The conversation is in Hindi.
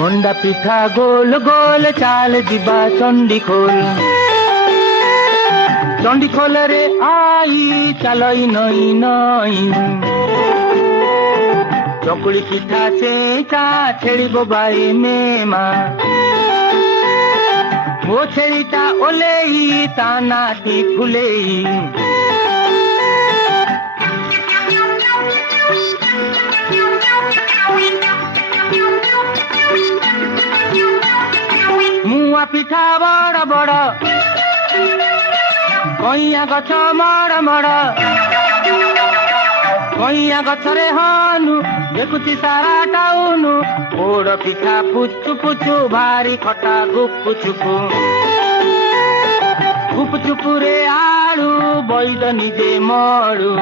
मंडा पिठा गोल गोल चाल दिबा चंडीखोल चंडीखोल रे आई चलई नई नई चकुली पिठा चेचा छेड़ी बोबाई मेमा वो छेड़ीटा ओलेई तानाटी फुलेई मुआ पिठा बड़ बड़ कइया गछ मड़ मड़ कइया गछरे हनु देखुची सारा टाउनु पोड़ पिठा पुचु पुचु भारी खटा गुपु चुपु रे आलू बैद निजे मड़ू।